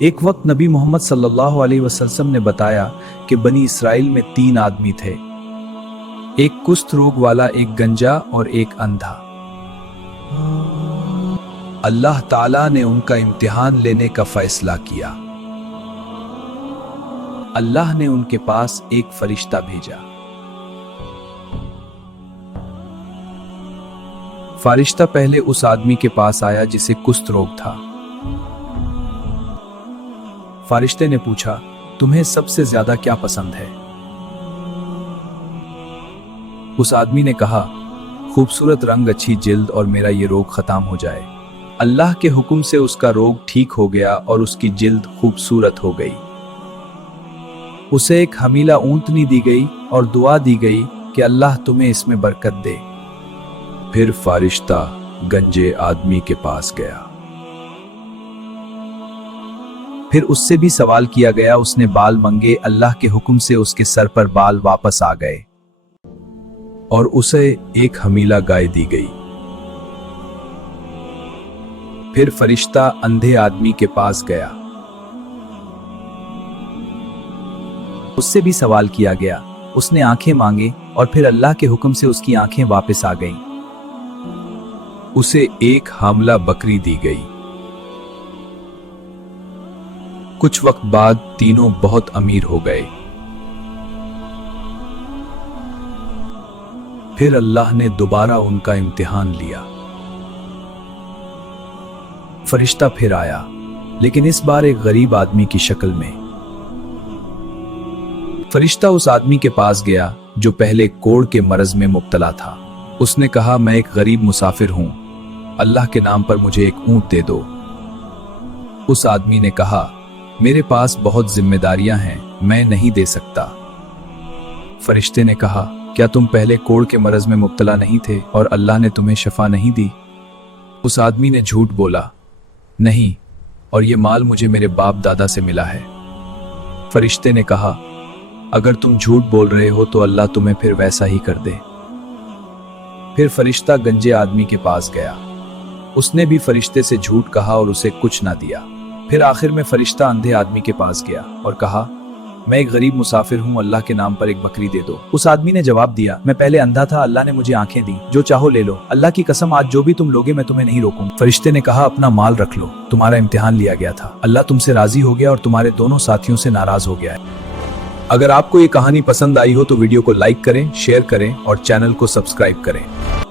एक वक्त नबी मोहम्मद सल्लल्लाहु अलैहि वसल्लम ने बताया कि बनी इसराइल में 3 आदमी थे, एक कुष्ठ रोग वाला, एक गंजा और एक अंधा। अल्लाह ताला ने उनका इम्तिहान लेने का फैसला किया। अल्लाह ने उनके पास एक फरिश्ता भेजा। फरिश्ता पहले उस आदमी के पास आया जिसे कुष्ठ रोग था। फरिश्ते ने पूछा, तुम्हें सबसे ज्यादा क्या पसंद है? उस आदमी ने कहा, खूबसूरत रंग, अच्छी जिल्द और मेरा ये रोग खत्म हो जाए। अल्लाह के हुक्म से उसका रोग ठीक हो गया और उसकी जिल्द खूबसूरत हो गई। उसे एक हमीला ऊंटनी दी गई और दुआ दी गई कि अल्लाह तुम्हें इसमें बरकत दे। फिर फरिश्ता गंजे आदमी के पास गया। फिर उससे भी सवाल किया गया। उसने बाल मांगे, अल्लाह के हुक्म से उसके सर पर बाल वापस आ गए और उसे एक हमीला गाय दी गई। फिर फरिश्ता अंधे आदमी के पास गया। उससे भी सवाल किया गया। उसने आंखें मांगे और फिर अल्लाह के हुक्म से उसकी आंखें वापस आ गईं। उसे एक हामला बकरी दी गई। कुछ वक्त बाद तीनों बहुत अमीर हो गए। फिर अल्लाह ने दोबारा उनका इम्तिहान लिया। फरिश्ता फिर आया, लेकिन इस बार एक गरीब आदमी की शक्ल में। फरिश्ता उस आदमी के पास गया जो पहले कोढ़ के मरज में मुब्तला था। उसने कहा, मैं एक गरीब मुसाफिर हूं, अल्लाह के नाम पर मुझे एक ऊंट दे दो। उस आदमी ने कहा, मेरे पास बहुत जिम्मेदारियां हैं, मैं नहीं दे सकता। फरिश्ते ने कहा, क्या तुम पहले कोढ़ के मरज में मुब्तला नहीं थे और अल्लाह ने तुम्हें शफा नहीं दी? उस आदमी ने झूठ बोला, नहीं, और ये माल मुझे मेरे बाप दादा से मिला है। फरिश्ते ने कहा, अगर तुम झूठ बोल रहे हो तो अल्लाह तुम्हें फिर वैसा ही कर दे। फिर फरिश्ता गंजे आदमी के पास गया। उसने भी फरिश्ते से झूठ कहा और उसे कुछ ना दिया। फिर आखिर में फरिश्ता अंधे आदमी के पास गया और कहा, मैं एक गरीब मुसाफिर हूं, अल्लाह के नाम पर एक बकरी दे दो। उस आदमी ने जवाब दिया, मैं पहले अंधा था, अल्लाह ने मुझे आंखें दी, जो चाहो ले लो, अल्लाह की कसम आज जो भी तुम लोगे मैं तुम्हें नहीं रोकूंगा। फरिश्ते ने कहा, अपना माल रख लो, तुम्हारा इम्तिहान लिया गया था, अल्लाह तुमसे राजी हो गया और तुम्हारे दोनों साथियों से नाराज हो गया है। अगर आपको ये कहानी पसंद आई हो तो वीडियो को लाइक करें, शेयर करें और चैनल को सब्सक्राइब करें।